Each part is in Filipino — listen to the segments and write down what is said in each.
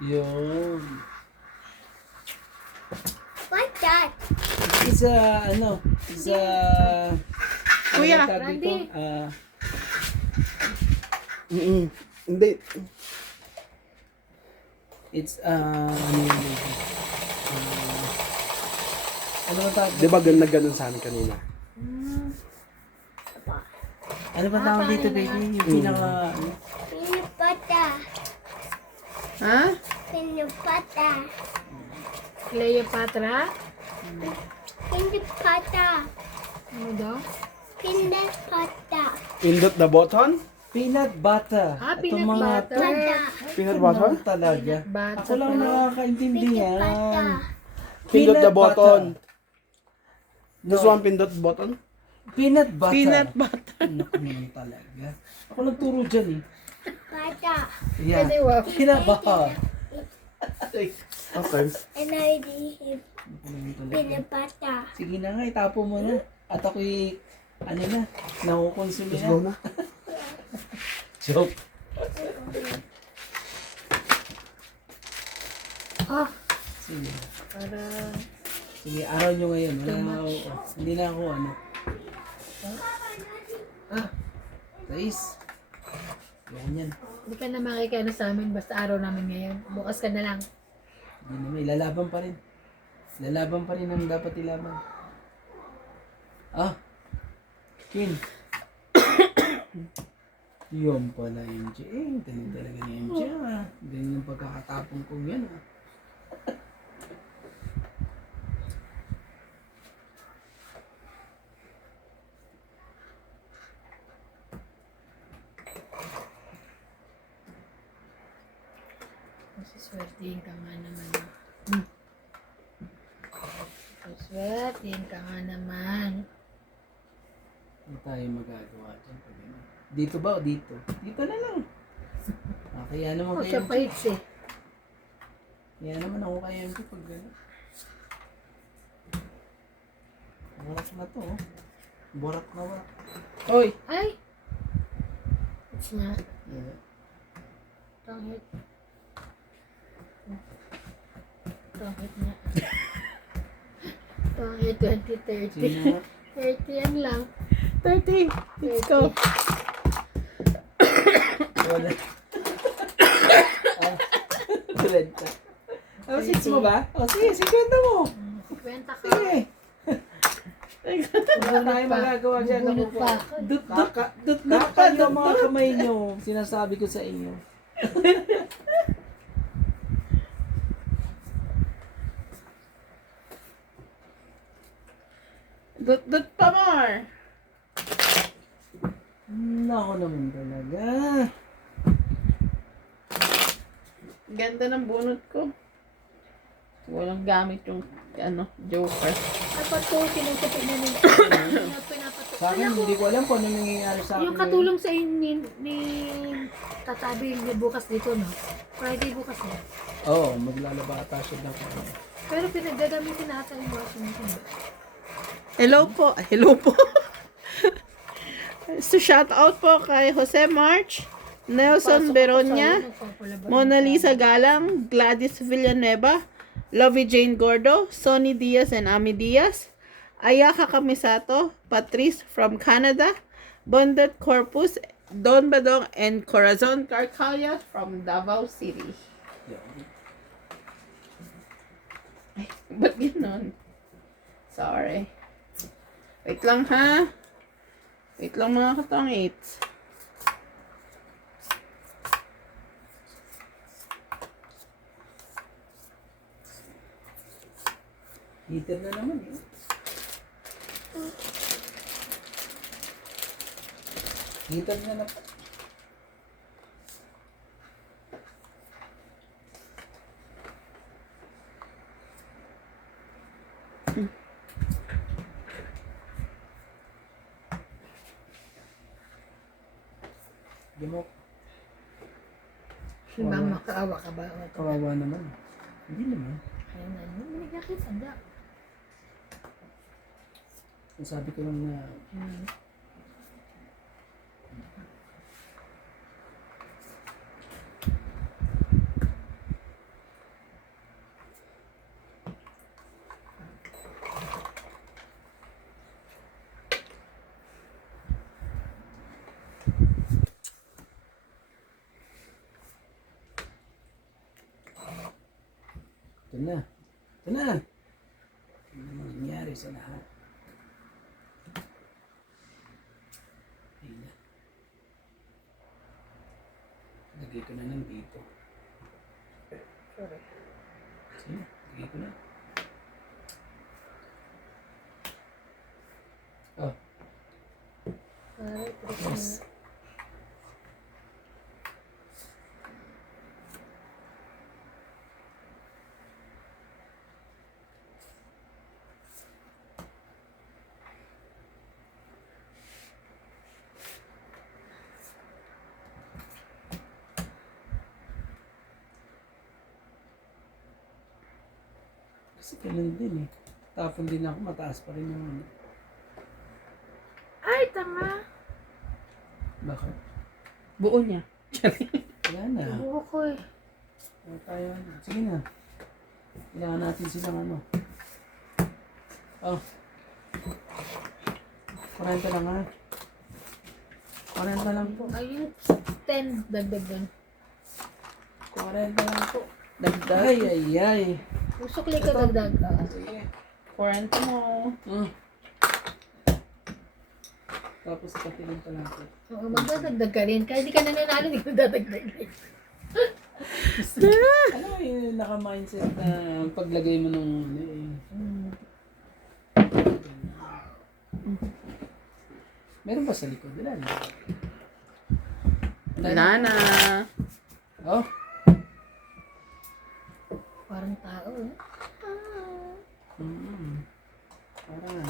Yun. What's that? It's a, it's a, Kuya, tawag dito? Hindi. It's, ano yun? Ano ba tawag? Di ba ganun sa amin kanina? Ano ba tawag dito, baby? Yung pinaka, ano? Pinupata. Ha? Pinupata. Cleopatra? Pinupata. Ano daw? Pinupata. Pindot the button? Peanut butter. Ah, Itong peanut mga butter. Pata. Peanut Ano butter? talaga? Butter Ako lang pala. nakakaintindi Pinupata. yan. Pindot the button. No, This one pindot button? peanut butter. Peanut butter. Naku naman talaga. Ako nagturo dyan eh. Pata. Yeah. Pwede wow. Peanut butter. Okay. And I did Naku naman talaga. pinupata. Sige na nga, itapo mo na. At ako'y, ano na, nakukonsume Let's go na. na. Joke. Ah, Sige. para... Sige, araw nyo ngayon. Wala na ako, hindi na ako, ano. Guys. Ganyan. Hindi ka na makikiano sa amin, basta araw namin ngayon. Bukas ka na lang. Hindi naman, ilalaban pa rin. Ilalaban pa rin ang dapat ilaban. Kin. Yun pala yung Jane. Galing talaga ni MJ ah. Galing yung pagkakatapong kong yan ah. Siswertihin ka nga naman. Siswertihin ka nga naman. Ano tayo magagawa dyan pag ano? Dito ba o dito? Dito na lang. Kaya naman Oh, kay siya MJ. pa hits eh. Kaya naman ako kay MJ pag gano'n. Borak na to oh. Borak na borak. Hoy! Ay! It's nga. Yeah. Tangit. Tangit nga. Tangit 2030. Sige na. 30 yan lang. 30. Let's go. Wala. Tulad ka. Oh, 6 mo ba? Oh, sige, 50 mo. Kwenta ka. Sige. Wala tayo pa. magagawa dyan. Bubunot pa ako. Dut pa yung mga kamay nyo. Sinasabi ko sa inyo. Dut pa more. Nako naman talaga. Ganda ng bunot ko. Walang gamit yung joker. Dapat ko tinutupin na nila. Sa akin, hindi ko alam kung ano nangyayari sa akin. Yung katulong sa inyo ni tatabi ni bukas dito, no? Friday bukas na. Oo, maglalaba ata siya ng ano. Pero pinagdadamitin natin yung washing machine. Hello po. Hello po. So shout out po kay Jose March, Nelson Beronia, Mona Lisa Galang, Gladys Villanueva, Lovey Jane Gordo, Sonny Diaz and Ami Diaz, Ayaka Kamisato, Patrice from Canada, Bondat Corpus, Don Badong, and Corazon Carcalia from Davao City. Ay, ba't ganon? Sorry. Wait lang ha. Wait lang mga katangits. Heater na naman eh. Heater na naman. Di mo, Ma'am, makaawa ka ba? kawawa naman. Hindi naman. Ayun na, yung binigyan sanda. Ang sabi ko lang na Ito na. Ito na. Ano naman nangyari sa lahat? Ayun na. Lagay ko na lang dito. Sorry. Sige, lagay ko na. Oh, yes. Kasi kailan din eh. Tapon din ako, mataas pa rin yung ano. Ay, tanga. Bakit? Buo niya. Wala na. Buo ko eh. Wala tayo. Sige na. Kailangan natin silang ano. Oh. 40 lang ha. 40 lang po. Ayun, 10 dagdagan. 40 lang po. Dagdag. Ay, ay, ay. Usok ka dagdag. Sige. 40 mo. Tapos katilin pa lang po. Oo, magdadagdag ka rin. Kahit di ka nananalo, di ka dadagdag rin. Ano yung naka-mindset na paglagay mo nung ano eh. Meron ba sa likod? Wala na. Wala na. Oh. Parang tao eh. Parang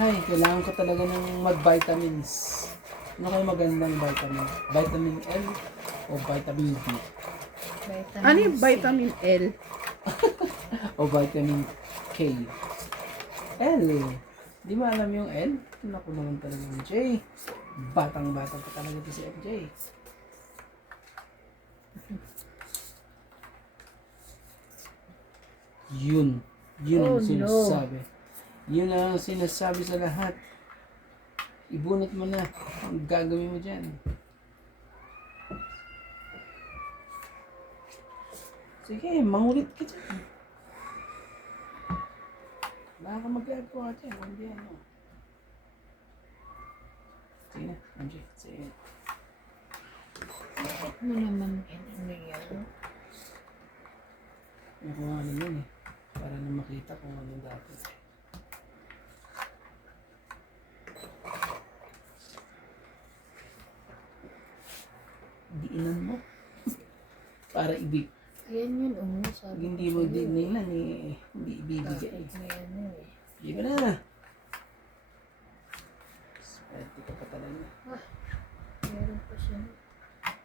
Ay, kailangan ko talaga ng mag-vitamins. Ano kayo magandang vitamin? Vitamin L o vitamin D? Vitamin Ano yung C. vitamin L? O vitamin K? L. Di ba alam yung L? Naku naman talaga yung J. Batang-bata pa talaga ito si MJ. Yun. Yun ang Oh, no. sinasabi. Yun ang sinasabi sa lahat. Ibunot mo na ang gagawin mo dyan. Sige, mangulit ka dyan. Wala ka magagawa dyan. Hindi ano. Sige na, MJ. Sige. Ano naman yan? Ano yan? Nakuha ka naman eh. Para na makita kung ano dati. Diinan mo. Para ibig. Ayan yun, oh. Pag Sabi hindi mo dininan eh, hindi ibibigay. Ayan yun eh. Hindi ba na? Swerte ka pa talaga. Meron pa siya.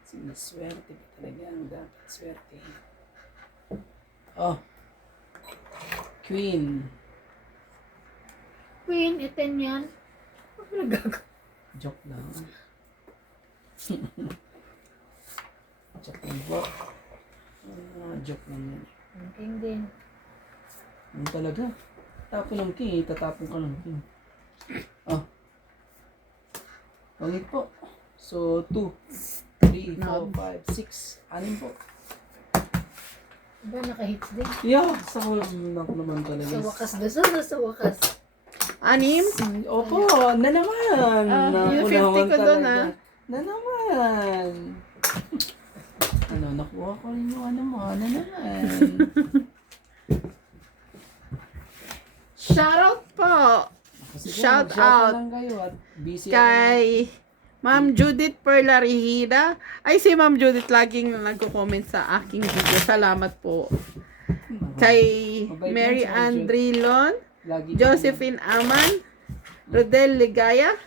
Siniswerte ka talaga ang dapat swerte. Oh. Queen. Queen, iten yan. Ano nagagawa? Joke lang. Joke lang po. Joke lang yan. Ang king din. Ano talaga? Tapon ng king, tatapon ka ng king. Oh. Pangit po. So, 2, 3, 4, 5, 6. Anin po. Diba, naka-hits din. Yeah, sa ako naman talaga. Sa wakas na sa wakas. Anim? Opo, na naman. yung Naku 50 naman ko doon, talaga. ah. Na naman. Ano, nakuha ko rin yung ano mo, na naman. Shoutout po Sige, Shout mag-shout out na lang kayo at busy kay Ma'am Judith Perla Rigida. Ay, si Ma'am Judith laging nagko-comment sa aking video. Salamat po. Kay Mary Ann Drilon, Lagi Josephine Aman, Rodel Ligaya,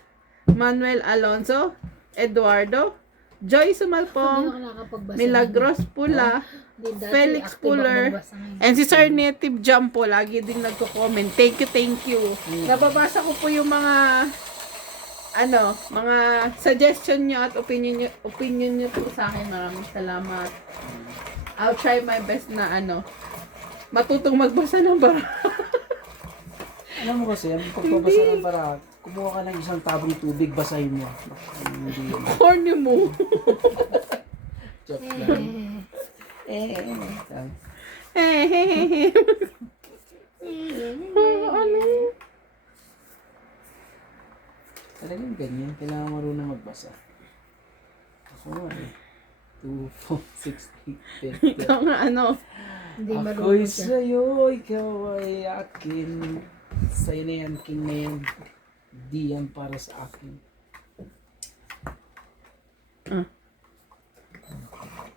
Manuel Alonso, Eduardo, Joy Hindi Sumalpong, ako nakapagbasa. Milagros Pula, Hindi, dati Felix active ako Puller, magbasa ngayon. and si Sir Native Jam po, lagi din nagko-comment. Thank you. Nababasa ko po yung mga mga suggestion nyo at opinion nyo po sa akin. Maraming salamat. I'll try my best na matutong magbasa ng bara. Alam mo kasi, ang pagbabasa ng bara, kumuha ka ng isang tabong tubig, basahin mo. Hindi yun. Corny mo. Joke lang. Ano? Talagang ganyan, kailangan marunong magbasa. Ako nga eh. 2, 4, 6, 8, 10. Ikaw nga ano. Hindi Ako'y marunong siya. sa'yo, ikaw ay akin. Sa'yo na yan, king na yan. Di yan para sa akin.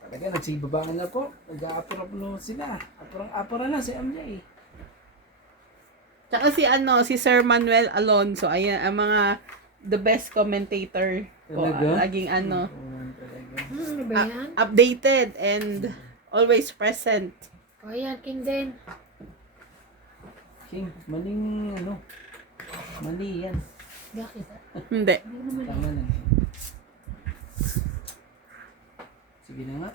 Talaga, nagsibabangan na po. Nag-a-apura po sila. Apura na si MJ. Tsaka si ano, si Sir Manuel Alonso. Ayan, ang mga the best commentator po. Talaga? Laging ano, Talaga. Ano ba yan? updated and always present. O yan, King din. King, maling ano. Mali yan. Bakit? Hindi. Tama lang. Sige na nga.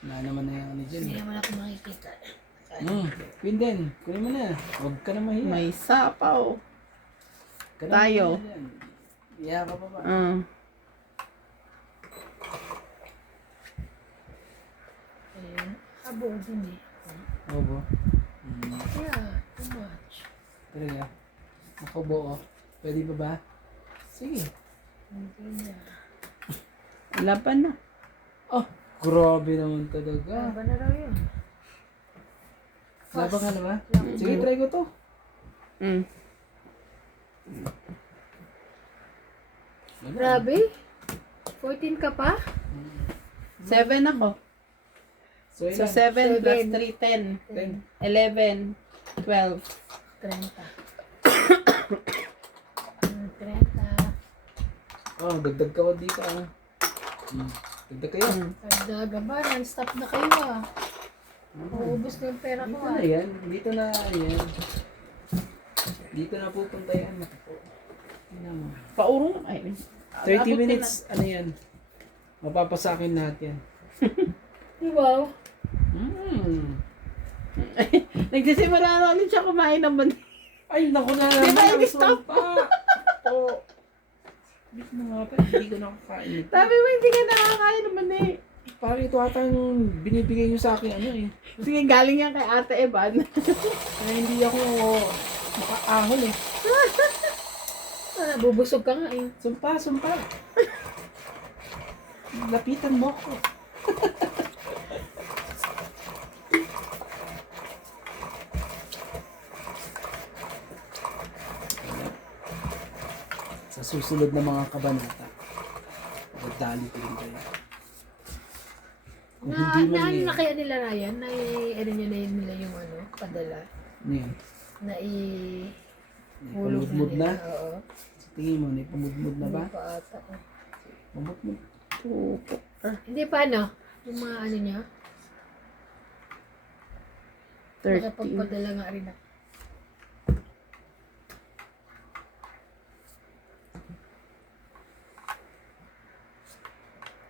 Na naman na yan ni Hindi Jen. naman ako makikita. Queen din. Kunin mo na. Huwag ka na mahiya. May sapaw. Ka na tayo. mahiya dyan. Iya ka pa ba? Ayun. Abo din eh. Obo. Yeah, too much. Talaga. Nakubo oh. Pwede ba ba? Sige. Hindi na. Laban na. Oh, grabe naman talaga. Aba na raw yun. Laban ka na ba? Sige, try ko to. Mm. Grabe? 14 ka pa? 7 ako. So, So ilan? 7 plus 3, 10. 10. 11, 12. 30. 30. Oh, dagdag ka ko dito ah. Dagdag kayo. Pagdaga ba? Non-stop na kayo ah. Uubos na yung pera ko Dito ah. na yan. Dito na yan. Dito na pupunta yan. Tingnan mo. Paurong. Ay, 30 abot minutes, ano yan. Mapapasakin lahat yan. Wow. Nagsisimula na ulit siya kumain ng mani. Ay, naku na. Di ba, Ang i-stop? sumpa. Oo. Hindi ko na nga pa. Hindi ko nakakain ito. Sabi mo, hindi ka nakakain ng mani. Parang ito ata yung binibigay nyo sa akin, ano eh. Sige, galing yan kay Ate Evan. Kaya hindi ako makaahon eh. Bubusog ka nga eh. Sumpa, sumpa. Lapitan mo ako. Sa susunod na mga kabanata, magdali ko rin kayo. Kung hindi man Ano eh. na kaya nila Ryan? Na ano niya na yun nila yung ano, padala. Ano yun? Na Pamudmud na? Oo. Sa tingin mo, pamudmud na ba? Hindi pa ata. Pamudmud. Hindi pa ano? Yung mga ano niya? 13. Makapagpadala nga rin ako.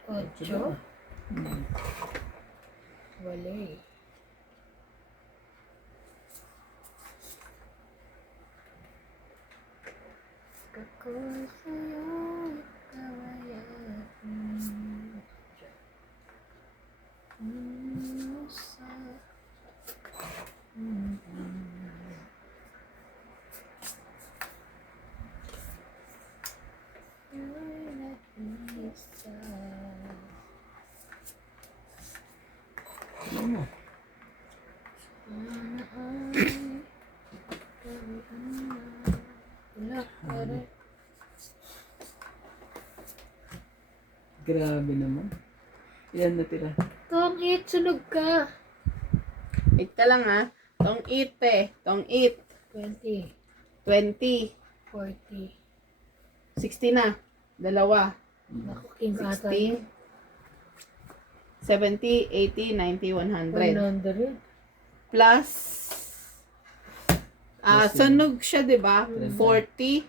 Ocho? Wala eh. Kako sa'yo, ikaw ay aking sa Ano mo? Wala, pare. Grabe naman. Ilan natira? Tong it, sunog ka. Wait ka lang ha. Tong 8 eh. Tong 8. 20, 20. 40. 60 na. Dalawa. Naku, king ata 60. 70, 80, 90, 100. 100. Plus, Plus sunog siya, di ba? 40.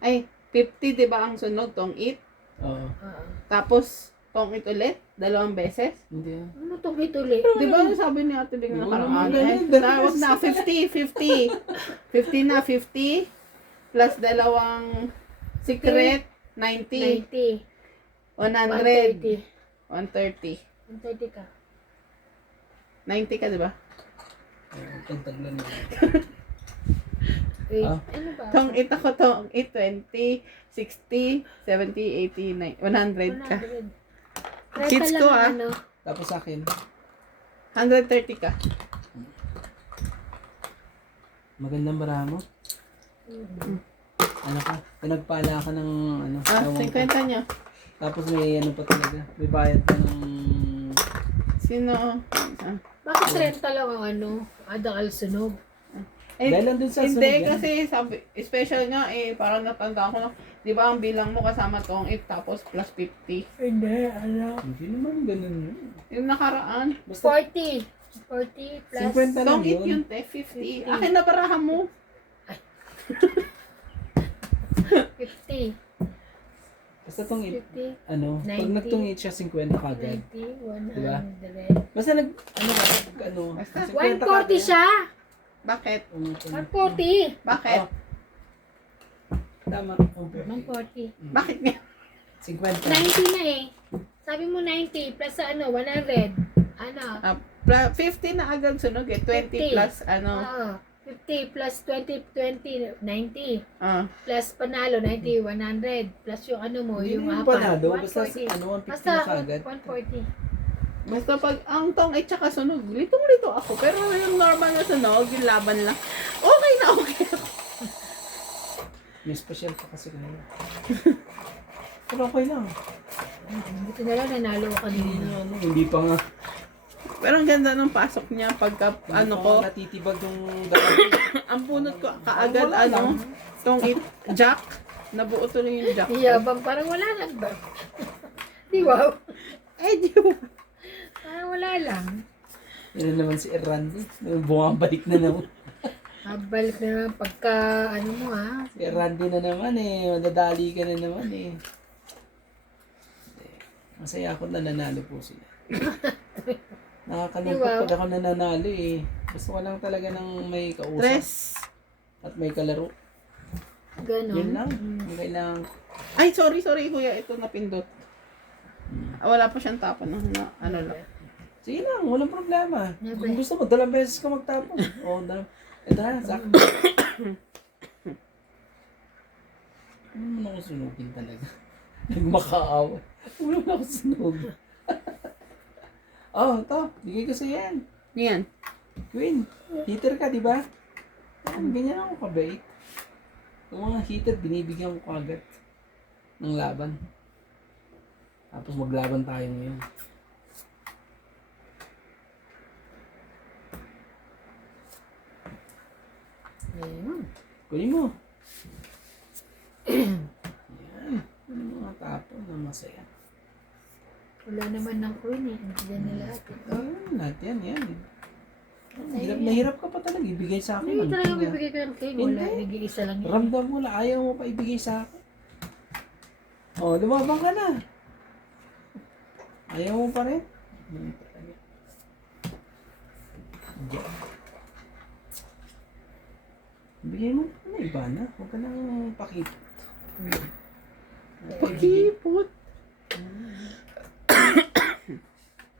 Ay, 50, di ba ang sunog? Tong 8. Oo. Ah, Tapos, Tongit ulit? 2 beses? Hindi ah. Ano itong hituli? Di ba sabi ni Ate Ling Oo nakaraan? naman, Eh, tawag na, 50. 50 na, 50. Plus 2 secret, 90. 90. 100. 130. 130. 130 ka. 90 ka, di ba? Tagtag lang yun. Wait, Ah. ano ba? Tongit ako, tongit 20, 60, 70, 80, 100 ka. 100. Try Kids ka ko, lang ah. ano. Tapos sa akin, 130 ka. magandang bara mo. Ano ka? Pinagpala ka ng ano. Ah, ewan ko. 50 niya. Tapos may ano pa talaga. May bayad pa ng... Sino? Bakit 30 lang ang ano? Adang alsunog. Eh, Dahil lang dun sa hindi, sunog yan. kasi sabi, special nga eh, parang natandaan ko na, di ba ang bilang mo kasama tong 8 tapos plus 50. Hindi, ano? Hindi naman ganun yun. Yung nakaraan, 40. 40 plus 50 lang tong 8 yun. yun, 50. Akin na barahan mo. 50. Basta tong 50. ano, pag 90. nagtungit siya 50 kagad. 90. 100. Diba? Basta ano, Basta 50 140 siya. Bakit? 140. Bakit? Oh. Tama. 140. Bakit nga? 50. 90 na eh. Sabi mo 90 plus sa ano, 100. Ano? 50 na agad sunog eh, 20 50. plus ano. Oo. 50 plus 20, 90. Ah, Plus panalo, 90, 100. Plus yung ano mo, Hindi yung naman apat. panalo, basta 140. ano, 150 Basta na kagad. 140. basta pag ang tong 8 tsaka sunog, litong-lito ako. Pero yung normal na sunog, yung laban lang, okay na okay ako. May special pa kasi kanina. Pero okay lang. Buti na lang nanalo ako kanina. Ano, hindi pa nga. Pero ang ganda ng pasok niya pagka ano ko, Natitibag yung dalawa. ang punot ko kaagad Wala ano, tong jack, nabuo tuloy yung jack. Iyabang parang wala lang ba? Di wow. Eh, di ba? Parang wala lang. Yan na naman si Randy. Bumabalik na naman. Balik na naman pagka ano mo ha. Si Randy na naman eh. Madadali ka na naman eh. Masaya ako na nanalo po sila. Nakakalungkot Diba? pag ako nananalo eh. Gusto ko lang talaga ng may kausap Tres. at may kalaro. Ganon. Yun lang. Yung kailangan. Ay, sorry kuya, ito napindot. Wala pa siyang tapon, na, ano lang. Sige lang, walang problema. Never. Kung gusto mo, 2 beses ka magtapon. Oo, ito na, sakto. Ano naman ako sunugin talaga? Nagmakaawa. Wala na ako sunog. Oh, ito. Bigay ko sa'yo yan. Yan. Queen, heater ka, di ba? Ganyan ako kabait. Yung mga heater, binibigyan ko agad ng laban. Tapos maglaban tayo ngayon. Ayun. Kunin mo. Yan. Yung mga tapon na masaya. Wala naman ng queen eh. Nandiyan na lahat. Lahat yan, yan. Hirap na hirap ka pa talaga. Ibigay sa akin. Hindi Ang talaga king, ah. bibigay ko ng king. Wala. Hindi. Nag-iisa lang yun. Ramdam mo lang. Ayaw mo pa ibigay sa akin. Oh, lumabang ka na. Ayaw mo pa rin. Yan talaga. Diyan. Bigay mo pa na iba na. Huwag ka nang pakipot. Pakipot.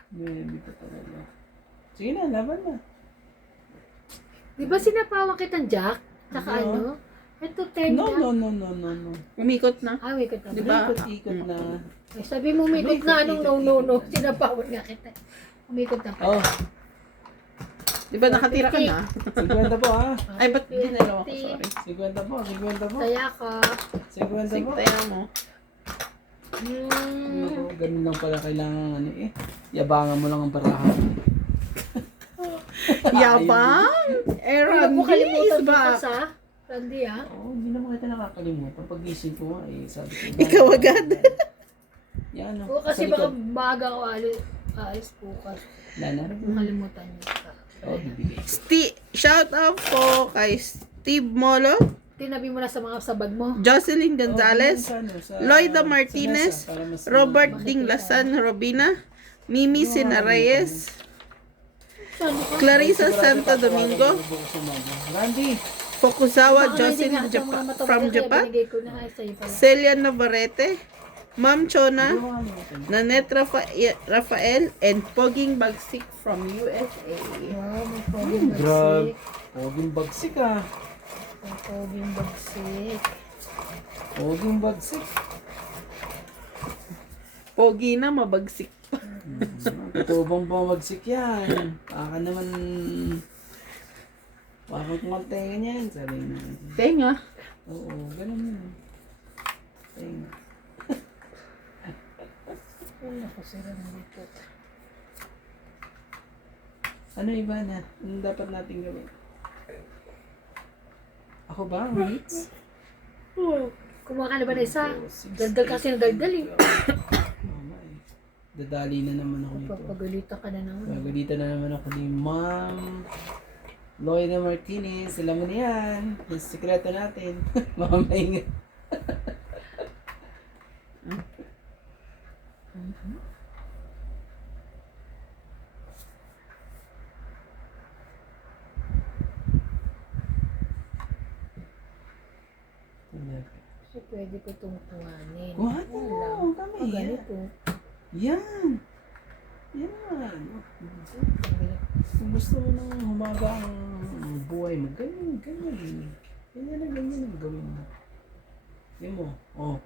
Hindi pa talaga. Sige na, laban na. Di ba sinapawa kitang Jack? Tsaka No. ano? Ito 10 No, lang. no. Umikot na. Ah, wait ka Di naman. ba? Ikot-ikot na. Eh, sabi mo umikot na anong no. Sinapawan nga kita. Umikot na pa. Oh, Di ba nakatira ka na? 50 po ha. Ay, ba't dinalaw ako? Sorry. 50 po, 50 po. Saya ka. 50 Sige, po. tayo mo. Naku, ganun lang pala kailangan ano eh. Yabangan mo lang ang barahan. Yabang? Huwag mo Randy kalimutan is bukas back. ha. Randy ha. Oo, hindi naman kita nakakalimutan. Pag gising ko nga eh, sabi ko. Ikaw agad. Yan o. Oo, kasi baka maaga ko alis bukas. Lana. Makalimutan niyo ka. Oo, bibigay. Shout out po kay Steve Molo, tinabi mo na sa mga sabag mo. Jocelyn Gonzalez, Sa ano, sa- Loida sa Martinez, mesa, para mas- Robert Dinglasan Robina, Mimi Sina Reyes, Saan ko? Clarissa Sigurado Santo tatawagan Domingo, ko bukas umaga. Randy! Fukuzawa Baka Jocelyn hindi nga sa mga matagal from kaya Japan, binigay ko na ay sa'yo pala. Celia Navarrete, Ma'am Chona, Hindi mo makalimutan. Nanette Rafael, and Poging Bagsik from USA. Wow, may poging Grabe. bagsik. Poging bagsik ah. May poging bagsik. Poging bagsik. Pogi na, mabagsik. Totoo bang bumagsik yan? Baka naman... Baka kung tenga niyan, sabi na. Tenga. Oo, ganun yun. Tenga. Ay, naku, sira na dito. Ano iba na? Ano dapat natin gawin? Ako ba? Mates? Kumuha ka na ba na isa? 6, Daldal kasi ng daldal eh. Mama eh. Dadali na naman ako nito. Papagalitan ka na naman. Magalitan na naman ako ni Ma'am Loida Martinez. Alam mo na yan. Yung sikreto natin. Mamay nga. So, pwede ko itong kuhanin. Kuhanin Yan mo, lang. kami. Ah, ganito. Yan. Yan. Kung gusto mo nang humaga ang buhay mo, ganyan, ganyan. Ganyan ang gawin mo. Yan mo. Oh.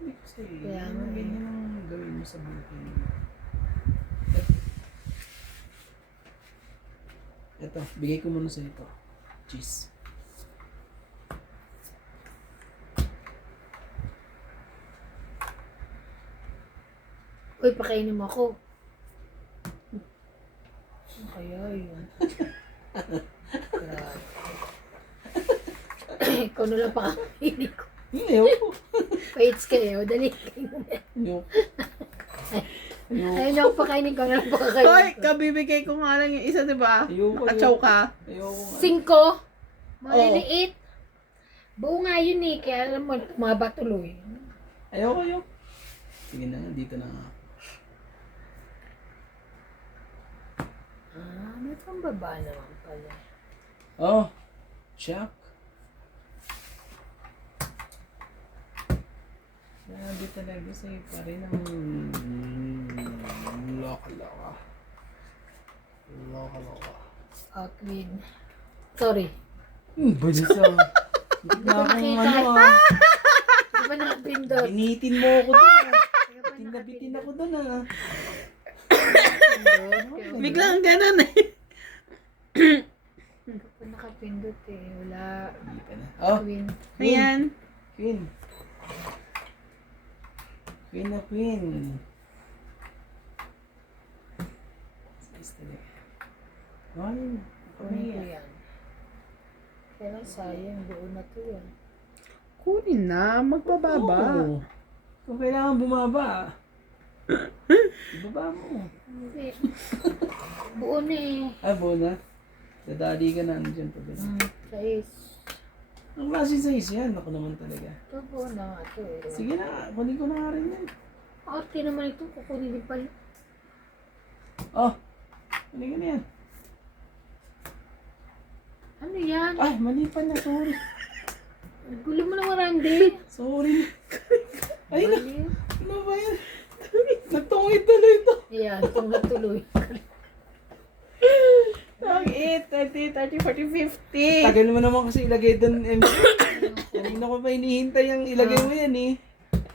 Hindi kasi, Kaya nga eh. ganyan ang gawin mo sa buhay mo. Ito, bigay ko muna sa ito. Cheese. Uy, pakainin mo ako. Ano kaya yun? Grabe. Ikaw na lang pakakainin ko. Ayoko. Paits kayo, dali kayo na. Ayoko. Ayoko. Ayaw niyo ako pakainin ko, na lang Hoy, pakakainin ko. kabibigay ko nga lang yung isa, di ba? Ayoko. Nakachaw ka. Ayoko. 5? Maliliit. Buo nga yun eh, kaya alam mo, tumaba tuloy. Ayoko. Sige na, dito na nga. Ah, may pambaba naman pala. Oh, shock. Grabe talaga sa'yo pa rin ang loka-loka. Loka-loka. Queen. Sorry. Bansa. Hindi na akong nakita. ano ah. Hindi ba nakapindot? Binitin mo ako doon ah. Hindi ba Tinabitin ako doon ah. nakapindot? Biglang ganun eh. Hindi pa nakapindot eh. Wala. Hindi pa na. Oh, Queen. Ayan. Queen. Queen na Queen. Size talaga. Ay, Kunin ko yan. Kailan sayang, doon na to yan. Kunin na, magbababa. Oo. Kung kailangan bumaba. Ibaba mo. Hindi. Buo na eh. Ah, buo na. Dadali ka na dyan pa din. Size. Ang klase size yan. Ako naman talaga. Ito buo na nga to eh. Sige na, kunin ko na nga rin yan. Arte naman ito, kukunin din pala. Oh, kunin ko na yan. Ano yan? Ay, mali pa na. Sorry. Gulo mo naman, Randy. Sorry. Ay, na. Ano? Ano ba yan? Nagtungit tuloy ito. Ayan, tunggal tuloy. Tag 8, 30, 40, 50. Tagal mo naman kasi ilagay doon, MJ. Kanina ko pa hinihintay yung ilagay mo yan eh.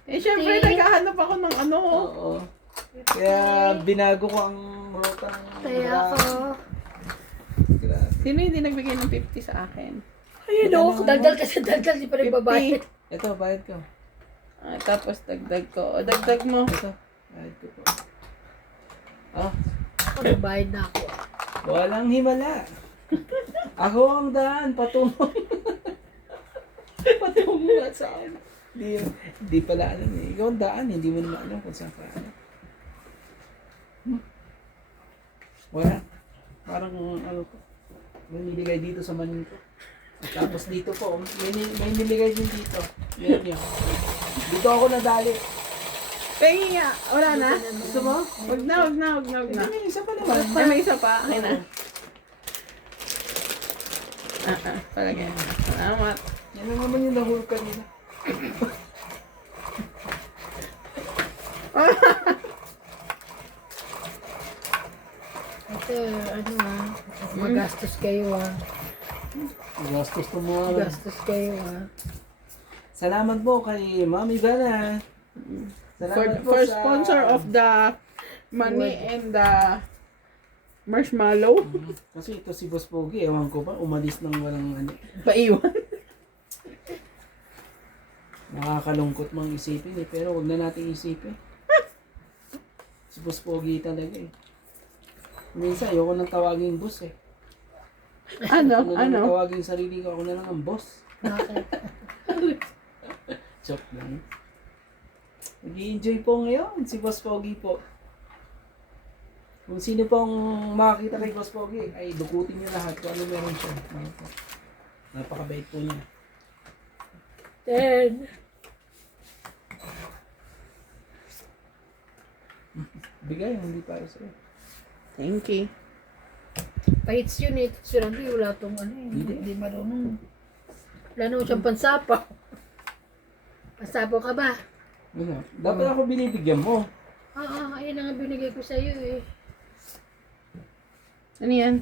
Eh, syempre, naghahanap ako ng ano. Oo. Kaya binago ko ang ruta. Kaya ako. Grabe. Sino hindi nagbigay ng 50 sa akin? Ayun o, daldal kasi daldal, di pa rin babayad. Ito, bayad ko. Ah, tapos dagdag ko. O, dagdag mo. Ito, bayad ko po. Oh, Ako nagbayad na ako. walang himala. Ako ang daan, patungo. Patungo at saan. Hindi pala alam eh. Ikaw ang daan, hindi mo naman alam kung saan ka alam. Wala. Parang ano ko. May niligay dito sa manin ko. At tapos dito po, may niligay din dito. Yan yun. Dito ako nadali. Pengi nga. Wala na? Gusto mo? Wag na. May isa pa naman. Ay, may isa pa. Okay na. Palagay. Salamat. Yan na naman yung nahulog kanina. Ate, magastos kayo Gastos to mo. Magastos kayo Salamat po kay Ma'am Ivana. Salamat po For sa sponsor of the money and the marshmallow. Kasi ito si Boss Pogi, ewan ko ba, umalis ng walang ano. Paiwan. Nakakalungkot mang isipin eh, pero wag na natin isipin. Si Boss Pogi talaga eh. Minsan, ayoko nang tawagin boss eh. Ako na lang tawagin sarili ko, ako na lang ang boss. Joke lang. Nag-i-enjoy po ngayon si Boss Pogi po. Kung sino pong makakita kay Boss Pogi, ay dukutin niyo lahat kung ano meron siya. Napakabait po niya. 10. Bigay, hindi para sa'yo. Thank you. Pahits yun eh. Sinabi, wala tong hindi marunong. Wala naman siyang pansapaw. Pansapaw ka ba? Ano? Dapat ako binibigyan mo. Ayun ang binigay ko sa'yo eh. Ano yan?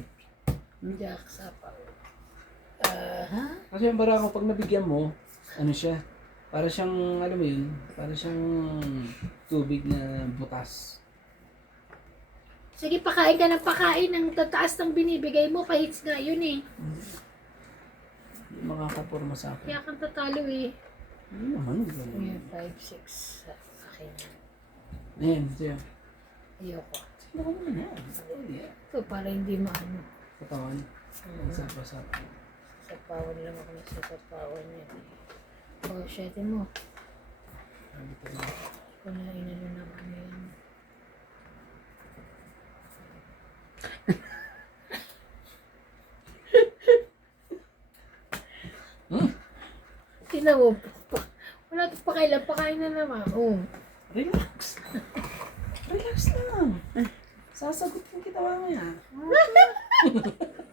Jack sapaw. Kasi yung barako, pag nabigyan mo, ano siya? Para siyang, alam mo yun, para siyang tubig na butas. Sige, pakain ka ng pakain ng tataas ng binibigay mo. Pahits nga yun eh. Hindi makakaporma sa akin. Kaya kang tatalo eh. Hindi naman, gano'n. 5, 6. Okay na. Ayan, siya. Ayoko. Sige ako naman yan. Ito para hindi maano. Katawan. Sapa-sapa. Sapawan lang ako sa sapawan niya. Oh, syete mo. Kung na inano naman yun. Tingnan mo. Wala ito pakailan. Pakain na naman. Oh. Relax. Relax lang. Sasagutin kita mamaya.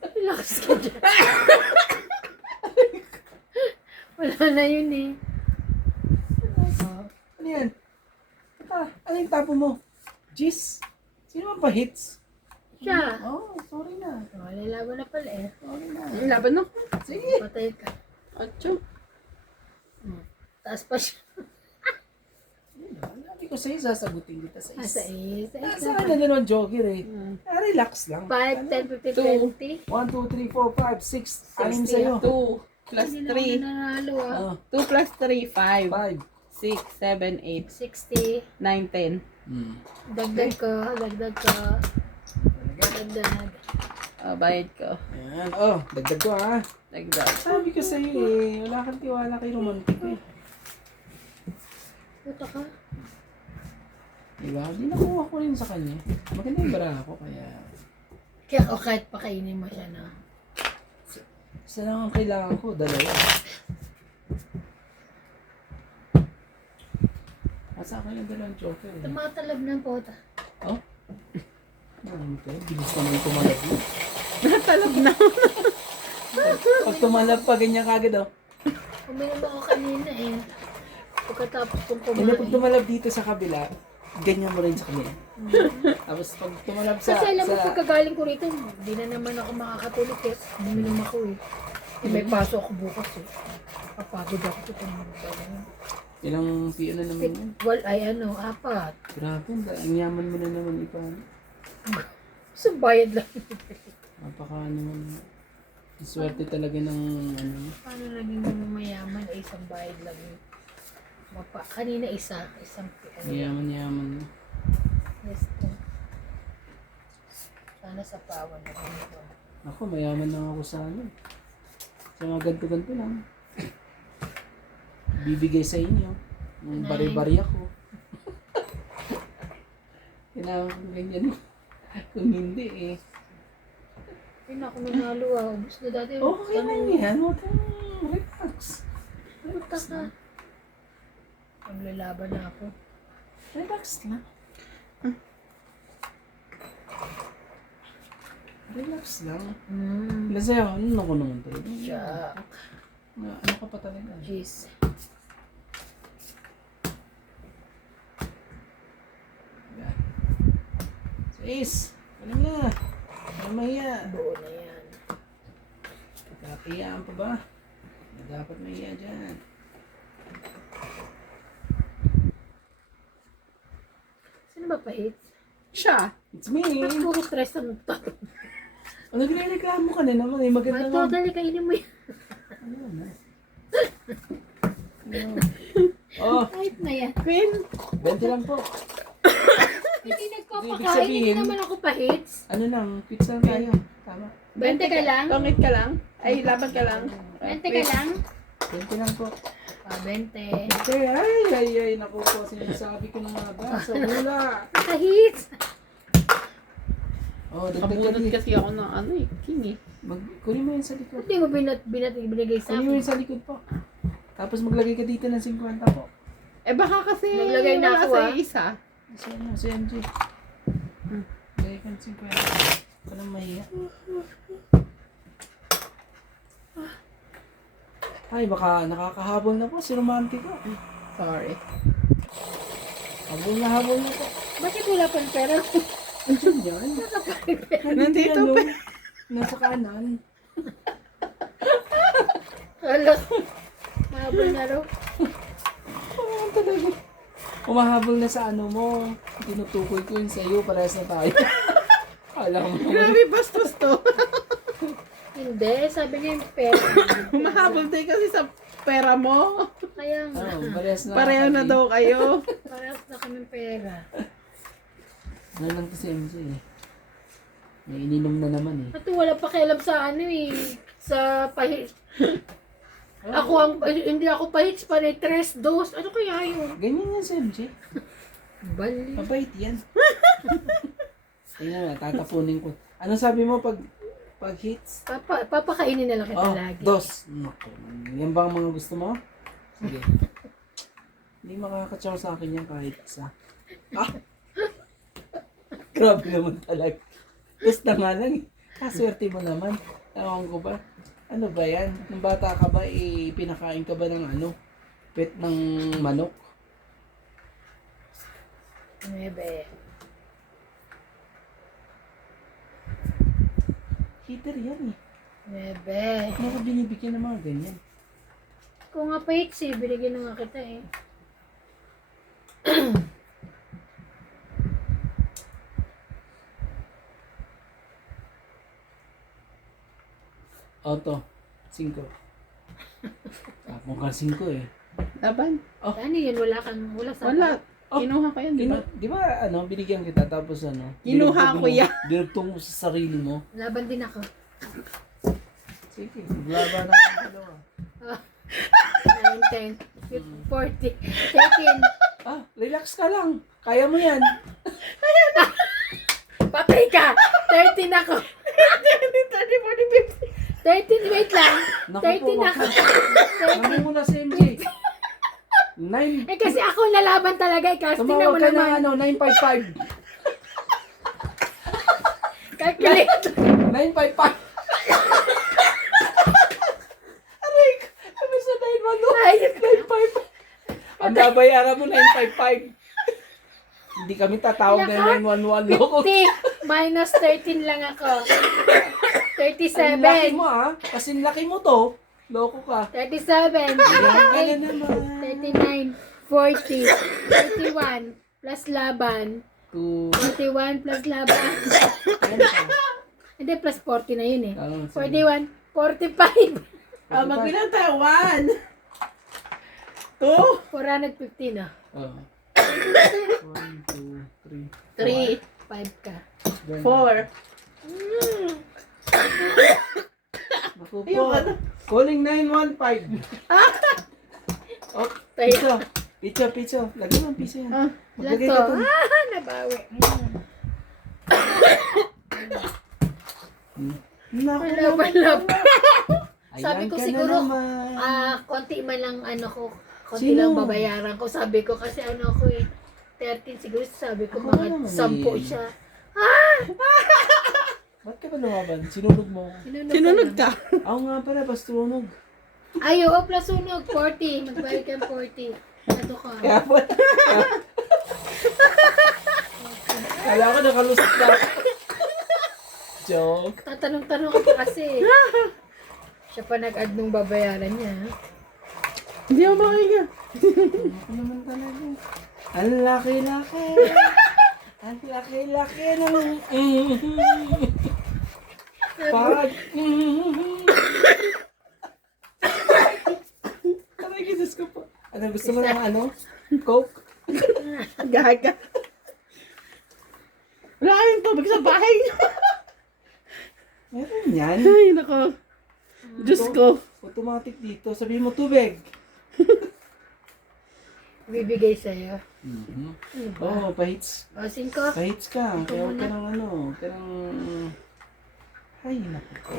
Relax ka dyan. Wala na yun eh. Ano yan? Ano yung tapo mo? Jeez. Sino man pa hits? Siya. Oh, sorry na. Oh, lalaban na pala eh. Sorry na. Ang laban no? Sige. Patay ka. Atso. Taas pa siya. Sabi ko sa'yo, sasagutin kita sa Sa is. is. Sa akin na gano'n jogger eh. Relax lang. 5, 10, 50, 20. 1, 2, 3, 4, 5, 6. Anim sa'yo. 2 plus Hindi na ako 3. nanalo ah. Oh, 2 plus 3, 5. 5. 6, 7, 60. 8, 9, 10. Dagdag ko. Dagdag ko. Dagdag. Bayad ko. Ayan. Oh, dagdag ko ha. Dagdag. Sabi ko sa'yo eh, wala kang tiwala kay romantic eh. Puta ka. Diba? Di nakuha ko rin sa kanya. Maganda yung bara ko kaya... Kaya o kahit pakainin mo siya na. Isa lang ang kailangan ko, dalawa. Asa akin yung dalawang joker eh. Tumatalab ng pota. Oh? Ano ito? Bilis naman tumalab mo. Natalab na. Pag tumalab pa, ganyan kagad oh. Uminom ako kanina eh. Pagkatapos kong Pag kumain. tumalab dito sa kabila, ganyan mo rin sa kanya. Tapos pag tumalab sa... Kasi alam mo, sa pagkagaling ko rito, hindi na naman ako makakatulog eh. Uminom ako eh. May paso ako bukas eh. Papagod ako sa tumalab. ilang piyo na naman yun. Apat. Grabe, ang yaman mo na naman ipa. So, bayad lang. Napaka naman. Swerte talaga ng ano. Paano naging mayaman ay isang bayad lang yun? Kanina isang Yaman. Yes, po. Sana sa pawan na ganito. Ako, mayaman na ako sa ano. Sa mga ganto-ganto lang. Bibigay sa inyo. Ng bari-bari ako. Kailangan ko ganyan. Kung hindi eh. Ay, naku, nanalo ah. Ubus na dati. Okay lang yan. Huwag kang relax. Puta ka. Maglalaban na ako. Relax lang. Relax lang. Kasi ano ko naman tayo. Jack. Ano ka pa talaga? Jeez. Yan. Sis, alam na. Ano mahiya? Buo na yan. Kakiyaan pa ba? Dapat mahiya dyan. Sino ba pahit? Siya. It's me. Ba't puro stress ang to? Ano ginagawa ka na naman eh? Maganda Ba't nga. totally kainin mo yan? Ano na? Oh, Kahit na yan. Queen. 20 lang po. Hindi Ibig nagpapakain. sabihin- Hindi naman ako pahits. Ano lang, pizza lang tayo. Tama. 20 ka lang? Tungit ka lang. Ay, laban ka lang. 20 ka lang? 20 lang po. Ah, 20. Ay, naku po. Sinasabi ko na nga ba? Sa hula. Kahits! Oh, dagdag ka Nakabunot din. kasi ako ng ano eh, king eh. Kunin mo yun sa likod. Hindi mo binigay sa Kunin mo akin. yun sa likod po. Tapos maglagay ka dito ng 50 po. Eh baka kasi Naglagay na wala ako, sa ah. isa. Si ano, si MJ. Lagay ka ng 50. Ka nang mahiya. Ay, baka nakakahabol na po si Romantico. Sorry. Habol na po. Bakit wala pang pera? Andiyan yan. Nandito Ano, pa. nasa kanan. Wala. Mahabol na raw. Oo, talaga. Umahabol na sa ano mo. Tinutukoy ko yun sa'yo. Parehas na tayo. Alam mo. Grabe bastos to. Hindi, sabi niya yung pera. Humahabol tayo kasi sa pera mo. Kaya nga. Oo, parehas na. Pareho na kami. daw kayo. Parehas na kami pera. Ano lang to si MJ eh. May ininom na naman eh. At wala pa kailam sa ano eh. Sa pahit. Ako ang, hindi ako pahits pa rin. 3, 2. Ano kaya yun? Ganyan yan si MJ. Bali. Mabait yan. Tingnan na, tatapunin ko. Ano sabi mo pag hits? Papakainin na lang kita Oh, lagi. 2. Naku, yan ba ang mga gusto mo? Sige. Hindi makakatsaw sa akin yan kahit isa. Ah! Grabe naman talaga. Gusto nga lang eh. Kaswerte mo naman. Ewan ko ba? Ano ba yan? Nung bata ka ba, pinakain ka ba ng ano? Pet ng manok? 9. Heater yan eh. 9. Ano ka binibigyan ng mga ganyan? Kung nga pahits eh, binigyan na nga kita eh. Auto. 5. Mukhang 5 eh. Laban. Ano yan? Wala sa Wala. Oh, Kinuha ko yan, di ba? Di ba ano, binigyan kita tapos ano? Kinuha ko yan. Dinugtong mo sa sarili mo. Laban din ako. Sige, maglaba na ng dalawa. 9, 10, 40, 13. Ah, relax ka lang. Kaya mo yan. Patay ka! 13 ako. 13, wait lang. Naku 13 po, ako. Naku muna si MJ. 9. Eh kasi ako lalaban talaga. Casting na mo Tumawag ka na naman. ano, 955. Calculate. 955. Aray, ano sa 911? Ay, 955. Ang babayaran mo 955. Hindi kami tatawag na 911. Loko. 50 minus 13 lang ako. Ang laki 37. mo ah. Kasi laki mo to. Loko ka. 37. Yan ka na naman. 39. 40. 41. Plus laban. 41 plus laban. Hindi, plus 40 na yun eh. 41. 45. Magbilang tayo. 1. 2. 415 ah. Oh. 1, 2, 3. 3. 5 ka. 4. Naku po. Calling 915. Oh, pizza. Pizza. Lagyan mo ang pizza yan. Maglagay ka Lato. to. Nabawi. Naku Laban-laban. Ayan Sabi ko ka na siguro, naman. konti man lang ano ko, konti Sino? lang babayaran ko. Sabi ko kasi ano ko 13 siguro sabi ko Ako mga naman 10 eh. siya. Ba't ka ba lumaban? Sinunog mo. Sinunod ka. Ako nga pala, pastunog. Ay, oo, plus unog, 40. Magbayad ka ng 40. Ano ka? Kaya po. Kala ko nakalusot na. Joke. Tatanong-tanong ka pa kasi. Siya pa nag-add nung babayaran niya. Hindi ako makikinig. Ako naman talaga. Ang laki-laki. Ang laki-laki ng... Pag... Aray, Jesus ko po. Ano, gusto mo ng ano? Coke? Gaga. Wala kaming tubig sa bahay. Meron yan. Ay, nako. Diyos ko. Automatic dito. Sabihin mo tubig. Bibigay sa'yo. Oo, pahits. O, 5. Pahits ka. Ikaw Kaya huwag ka muna. ng ano. Huwag ka ng... Ay, naku po.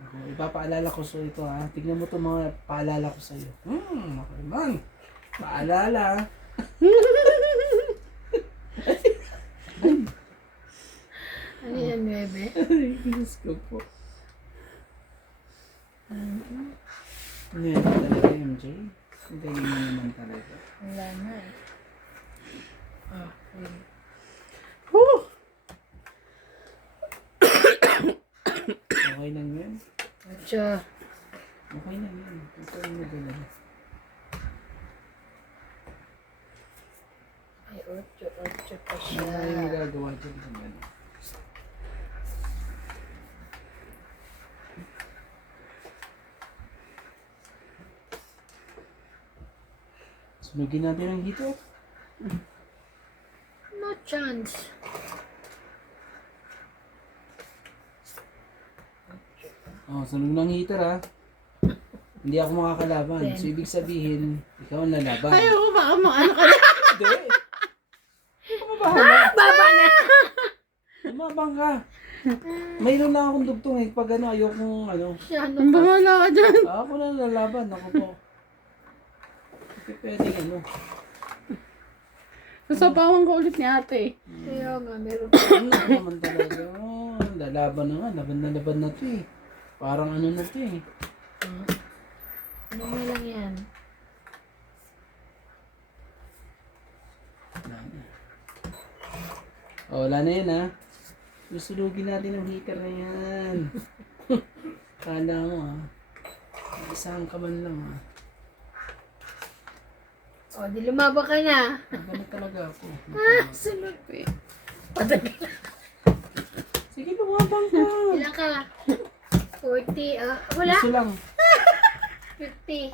Ako, ipapaalala ko sa ito ha. Tignan mo itong mga paalala ko sa iyo. Naku naman. Paalala. Ano yan, 9? Ay, Diyos ko po. Ano yan talaga, MJ? Ang galing mo naman talaga. Wala na eh. Oh. Okay lang yan. Siya. Okay lang yan. Ito yung maganda. Ay, 8 pa Ano siya. nga yung magagawa dyan sa gano'n? Sunugin natin ang heater. No chance. Oh, sunog ng heater ha. Hindi ako makakalaban. Then. So, ibig sabihin, ikaw ang lalaban. Ayaw ko baka ano ka na. Hindi. Ano bahala? Baba na! Lumabang ka. Mayroon na akong dugtong eh. Pag ano, ayokong ano. Siya, ano Ang ka? bahala ka dyan. Ako na lalaban. Ako po. Hindi pwede ano. Sasapawan ko ulit ni ate. Kaya nga, meron Ano naman talaga. Oh, lalaban na nga. Laban na to eh. Parang ano na to eh. Ano mo lang yan? Wala na. Oh, wala na yan ha. Susunugin natin ang heater na yan. Kala mo ha. Isang ka man lang ha. O, di lumaba ka na. Maganda talaga ako. Sunod eh. Patagal. Sige, lumabang ka. Ilan ka? 40, wala? Gusto lang. 50.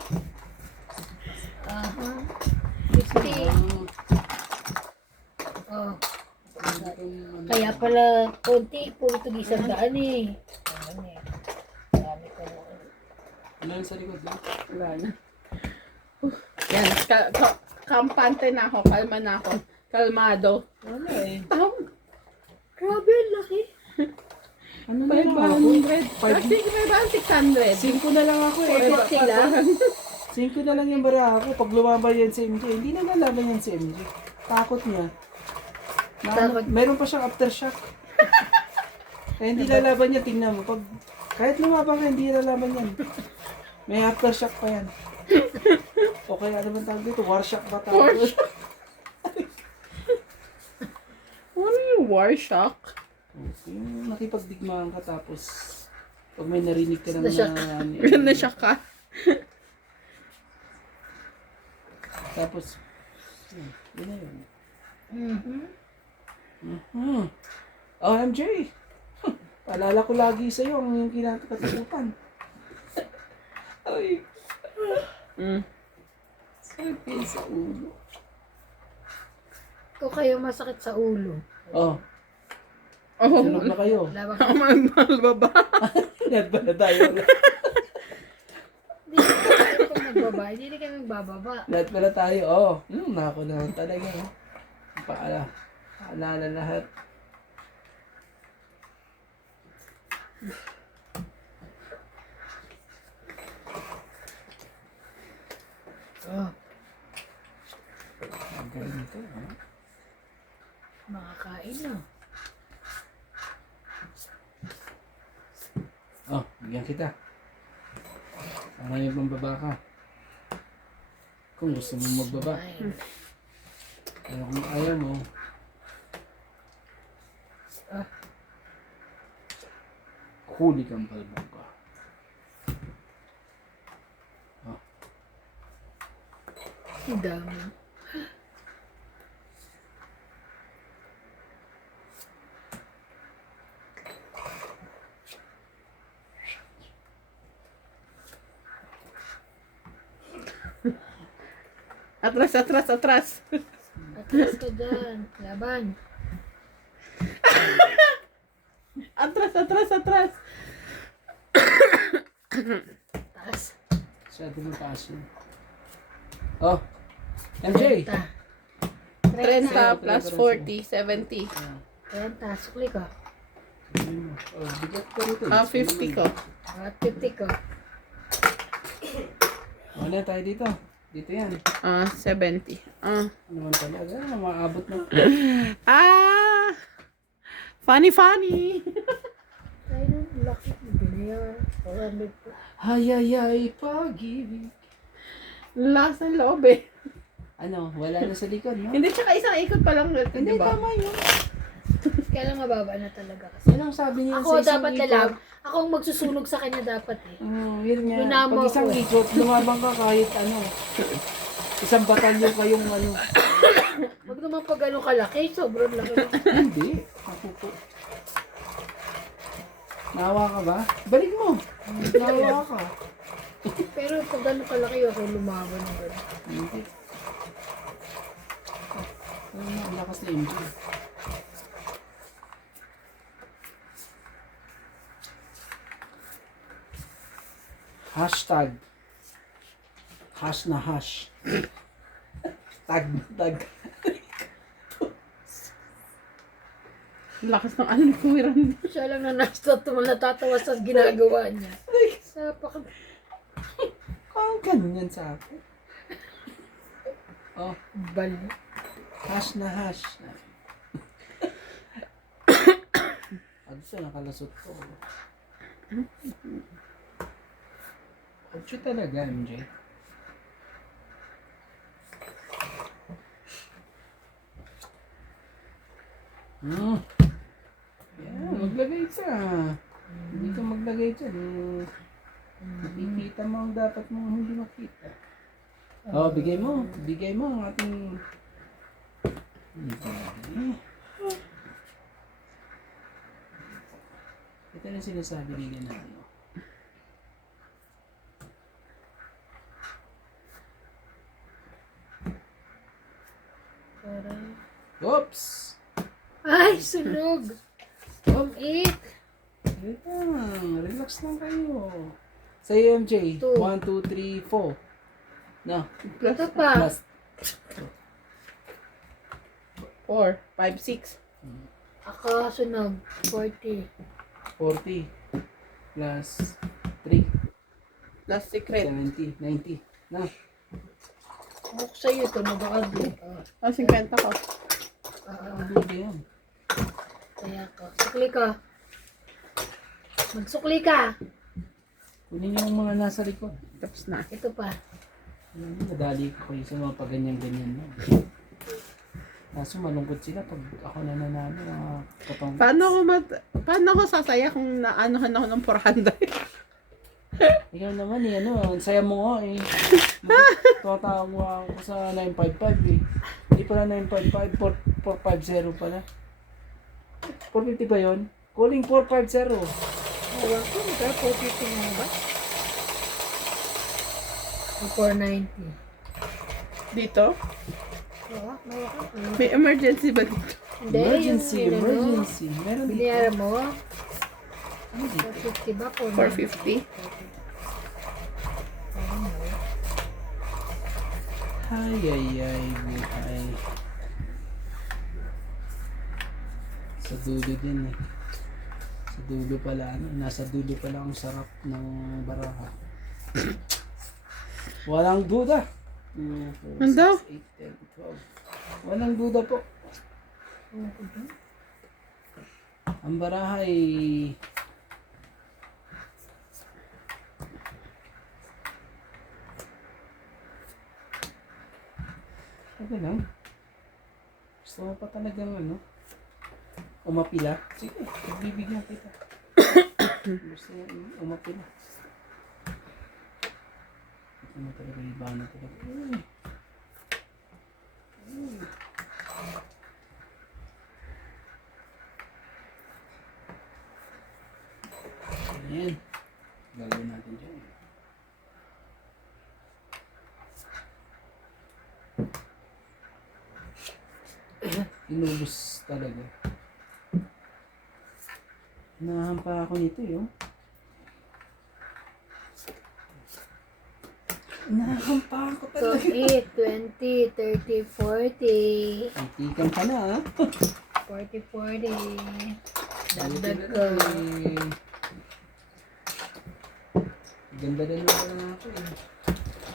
Aha. 50. Oh. Kaya pala, konti, puro ito isang daan eh. Ano eh. Dami ko na. Ano yung sa likod eh? Wala na. Yan, kampante na ako, kalma na ako. Kalmado. Wala eh. Grabe, ang laki. Ano na lang ako? 500. Sige, may ba 600? 5 na lang ako eh. 450 lang. 5 na lang yung bara ako. Pag lumaban yan si MJ, hindi na lalaban yan si MJ. Takot niya. Takot. Meron pa siyang aftershock. Kaya hindi lalaban yan, tingnan mo. Pag, kahit lumabang ka, hindi lalaban yan. May aftershock pa yan. O kaya ano bang tawag dito? Warshock ba tawag? Ano yung war shock? Yung nakipagdigmaan ka tapos pag may narinig ka ng Na-shock. Na siya ka. tapos yun na yun. Mhm. Oh, MJ! Paalala ko lagi sa'yo ang yung kinakatakutan. Ay, sakit sa ulo. Kung kayo masakit sa ulo. Oh, Oh, sunog na kayo. Labang mahal ba ba? Yan ba na tayo? Hindi kayo magbaba. Hindi na kayo magbababa. Lahat pala tayo. Oh, nako na talaga. Paalala lahat. Oh, Ang galing ito. Ha? makakain na. Oh, bigyan kita. Para yung pambaba ka. Kung gusto mo magbaba. Ay, Pero kung ayaw mo, huli kang balbong ka. ang dami. Atras, atras, atras. Atras ka dyan. Laban. Atras, atras, atras. Taas. Masyado mo taas yun. Oh, MJ! 30 plus 40, 70. 30. Sukli ka. Oh, bigat ka rito. 50 ko. At 50 ka. Wala tayo dito. Dito yan. 70. Ano man talaga? Maabot na. Funny, funny. Ay, nung laki. Binaya. 400 po. Hayayay, pag-ibig. Lakas ng loob eh. Ano, wala na sa likod, no? Hindi, tsaka isang ikot pa lang. Hindi, Diba? tama yun. Kaya lang mababa na talaga kasi. Yan ang sabi niya Ako sa isang dapat ikot. alam. Ako ang magsusunog sa kanya dapat eh. Yun nga. Lunamo Pag isang ako eh. ikot, lumabang ka kahit ano. Isang batalyon kayong ano. Wag naman pag ano kalaki, sobrang laki. Hindi. Ako po. Nawa ka ba? Balik mo. Nawa ka. Pero pag ano kalaki, ako lumaban ng gano'n. Hindi. Ang lakas na MJ. Hashtag. Hash na hash. Tag na tag. Lakas ng ano ni Kumiran. Siya lang na natatawa sa ginagawa niya. Sapak. Ang ganyan sa akin. Oh, Bali. hash na hash. Adso, nakalasot ko. Adso talaga, MJ. Yan, maglagay ka. Hindi ka maglagay dyan. Makikita mo ang dapat mong hindi makita. Oh, bigay mo. Bigay mo ang ating... Ito na sinasabi nila na ano. Oops! Ay, sunog! Eat! Wait lang. Relax lang kayo. Sa MJ. Two. 1, 2, 3, 4. No. Ito pa. Plus 4, 5, 6. Ako sunog. 40. 40. Plus 3. Plus secret. 70. 90. No. Ako sa'yo ito, nabakagli. 50 ko. Hindi yan. Kaya ko. Sukli ka. Magsukli ka. Kunin niyo yung mga nasa likod. Tapos na. Ito pa. Nadali ko kayo sa mga paganyan-ganyan. No? Kaso malungkot sila pag ako na nanalo. Katong... Paano ko sasaya kung naanohan ako ng 400? Ikaw naman eh, ano, ang saya mo nga eh. Tumatawag mo ako sa 955 eh. Hindi pala 955, 450 pala. 450 ba yun? Calling 450. Ewan ko, magkano 450 na ba? 490. Dito? Oo, mawa ka. May emergency ba dito? Hindi, Emergency, yung emergency. Meron dito. Binayaran mo? Ano dito? 450 ba? 450? Ay, buhay. Sa dulo din eh. Sa dulo pala, ano, nasa dulo pala ang sarap ng baraha. Walang duda. 2, 4, Ano? 6, 8, 10, 12. Walang duda po. Ang baraha ay okay lang. Gusto mo pa talagang ano? Umapila? Sige, bibigyan kita. Gusto mo umapila. Ito na talaga, iba na talaga. Ayan. Gagawin natin dyan. Inubos talaga. Nahampa ako nito yun. Nahampa ako So, talaga. 8, 20, 30, 40. Antikan ka na ha. 40, 40. Dagdag ko. Ganda din naman na ako eh.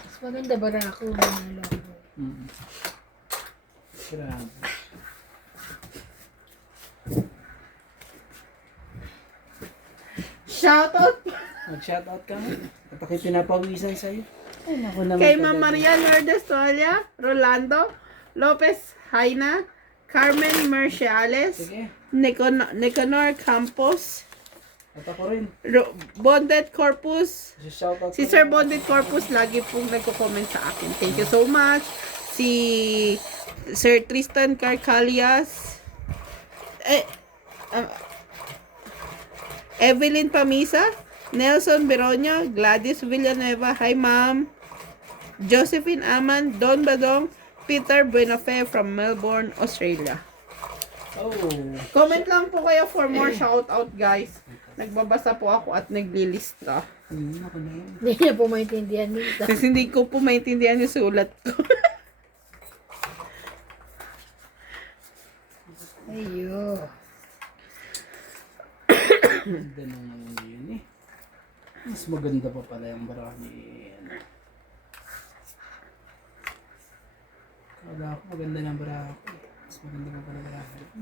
Mas maganda bara ako. Manalo ako. Grabe. Shoutout Mag-shoutout ka nga. At ako'y pinapawisan sa'yo. Ay, naku naman. kay talaga. Ma'am Maria Lourdes Tolia, Rolando Lopez Haina, Carmen Merciales, Sige. Nicanor Campos, At ako rin. Bondet Corpus. Shoutout Si Sir Bondet Corpus lagi pong nagko-comment sa akin. Thank you so much. Si Sir Tristan Carcalias. Evelyn Pamisa. Nelson Beroño. Gladys Villanueva. Hi, ma'am. Josephine Aman. Don Badong. Peter Buenafe from Melbourne, Australia. Oh. Comment lang po kayo for more shoutout, guys. Nagbabasa po ako at naglilista. Ako na yun. Hindi niya po maintindihan minsan. Kasi hindi ko po maintindihan yung sulat ko. Ayo. Ganda naman yun eh. Mas maganda pa pala yung barami. Ano. Kala ko maganda ng baraha ko eh. Mas maganda pa pala baraha ko.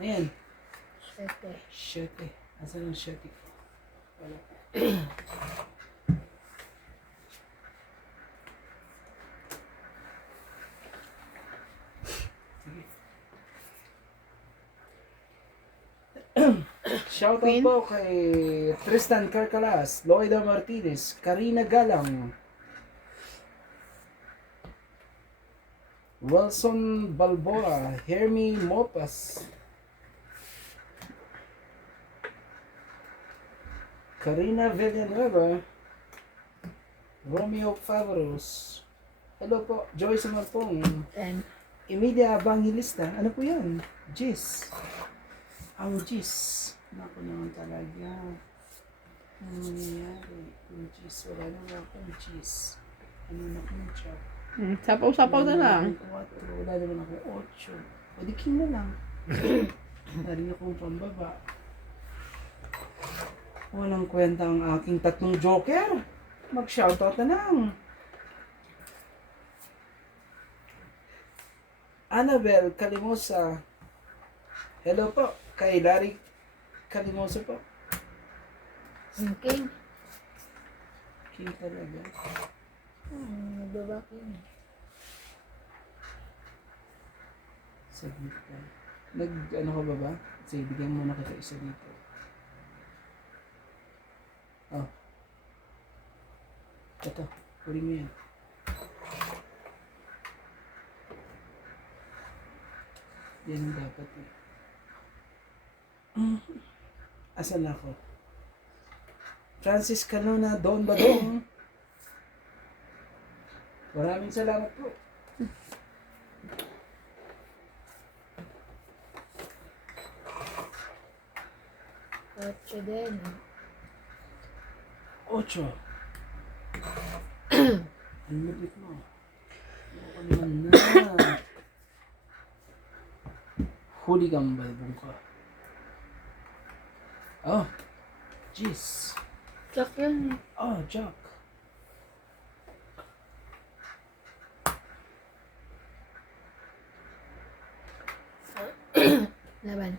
Ayan. Sete. Shit eh. Asan yung shit eh? Wala. Shoutout Queen? po kay Tristan Carcalas, Loida Martinez, Karina Galang, Wilson Balboa, Hermie Mopas, Karina Villanueva, Romeo Favros. Hello po, Joyce Martong, 10. Emilia Evangelista. Ano po yan? Jis. Ang Jis. Naku naman talaga. Ano nangyayari? Ang Jis. Wala na akong Jis. Ano na akong job? Sapaw-sapaw na lang. Wala naman ako 8. O di king na lang. Narin akong pambaba. Walang kwenta ang aking tatlong joker. Mag-shoutout na lang. Annabel Calimosa. Hello po. Kay Larry Calimosa po. King. King talaga. Nagbaba king. Saglit lang. Ano ka ba? Sige, bigyan mo na kita isa dito. Oh. Ito. Huli mo yan. Yan ang dapat eh. Asan ako? Francis Canona, Don Badong. Maraming salamat po. Ocho din. 8. Ang lupit mo. Ano naman na. Huli kang balbong ka. Oh. Jeez. Jack yan eh. Oh, Jack. Laban.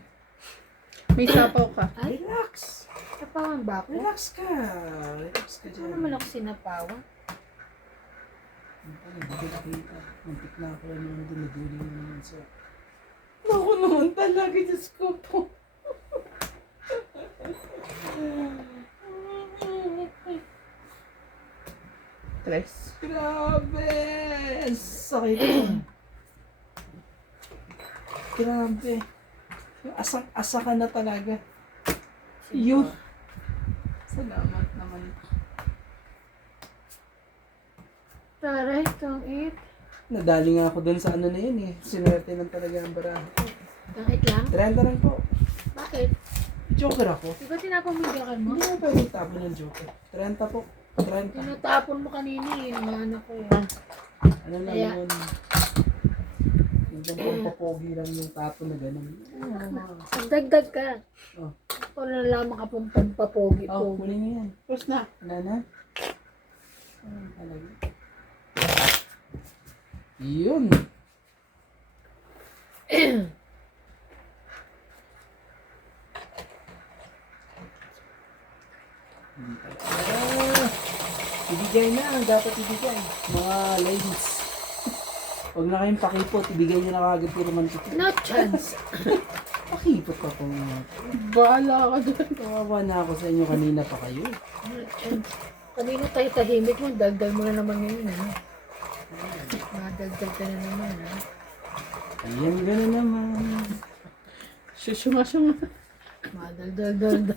May sapaw ka. Ay, Relax. napawan ba ako? Relax ka. Relax ka Ano dyan. naman ako sinapawan? Muntik na ako naman dinaduli mo naman sa... Naku naman talaga, Diyos ko po. Tres. Grabe! Sakit. Grabe. Yung asang-asa ka na talaga. Yun. Salamat naman. Taray, itong it. Nadali nga ako dun sa ano na yun eh. Sinwerte lang talaga ang baraha. Kahit lang? 30 lang po. Bakit? Joker ako. Di ba tinapon mo yung joker mo? Hindi mo pwede tapon ng joker. 30 po. 30. Tinatapon mo kanina eh. Yung ano ko eh. Ano lang Kaya- yun? Yung bang papogi lang yung tapon na gano'n. Dagdag ka. Oh. Ako na lamang ka pong pampapogi. Oh, kunin niyo yan. Tapos na. Wala na? Talaga. Yun. Ibigay na ang dapat ibigay. Mga ladies. Huwag na kayong pakipot. Ibigay niyo na kagad yung romantic. No chance. Pakipot ka po nga. Bahala ka dyan. Kawawa na ako sa inyo kanina pa kayo. No chance. Kanina tayo tahimik mo. Dagdag mo na naman yun. Ha? Madagdag ka na naman. Ha? Ayan, gano'n naman. Susunga-sunga. Madagdag.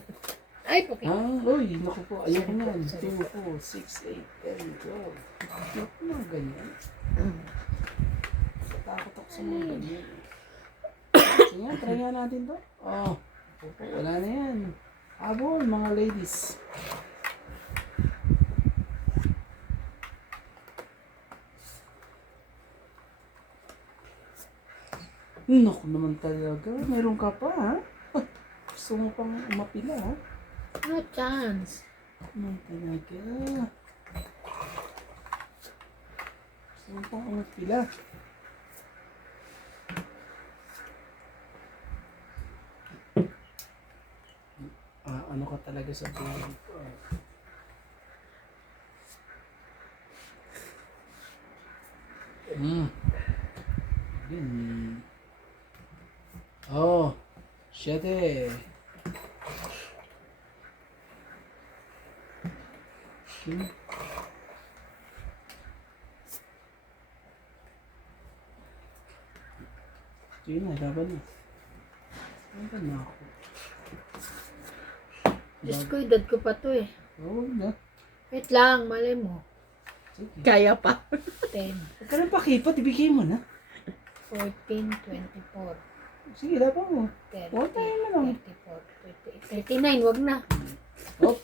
Ay, okay. Uy, naku po, ayoko na. 2, 4, 6, 8, 10, 12. Naku na, ganyan. Takot ako sa mga ganyan. Sige nga, try nga natin to. Oh, opo, wala na yan. Habol, mga ladies. Naku naman talaga, meron ka pa ha? Gusto mo pang umapila ha? No chance. Naman talaga. Gusto mo pang umapila. Ano ka talaga sa buhay ko Oh, 7. Sige na, laban na. Laban na ako. Diyos ko, edad ko pa to eh. Oo na. Wait lang, malay mo. Sige. Kaya pa. 10, Huwag ka nang pakipot, ibigay mo na. 14, 24, Sige, laban mo. 30, Huwag tayo na lang. 34, 39, wag na. Oh,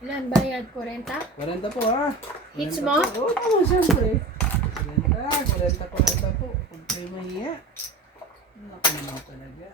Ilan bayad? 40? 40 po ha. Hits 40 mo? po. Oo, siyempre. 40 po. Huwag kayo mahiya. Naku naman talaga.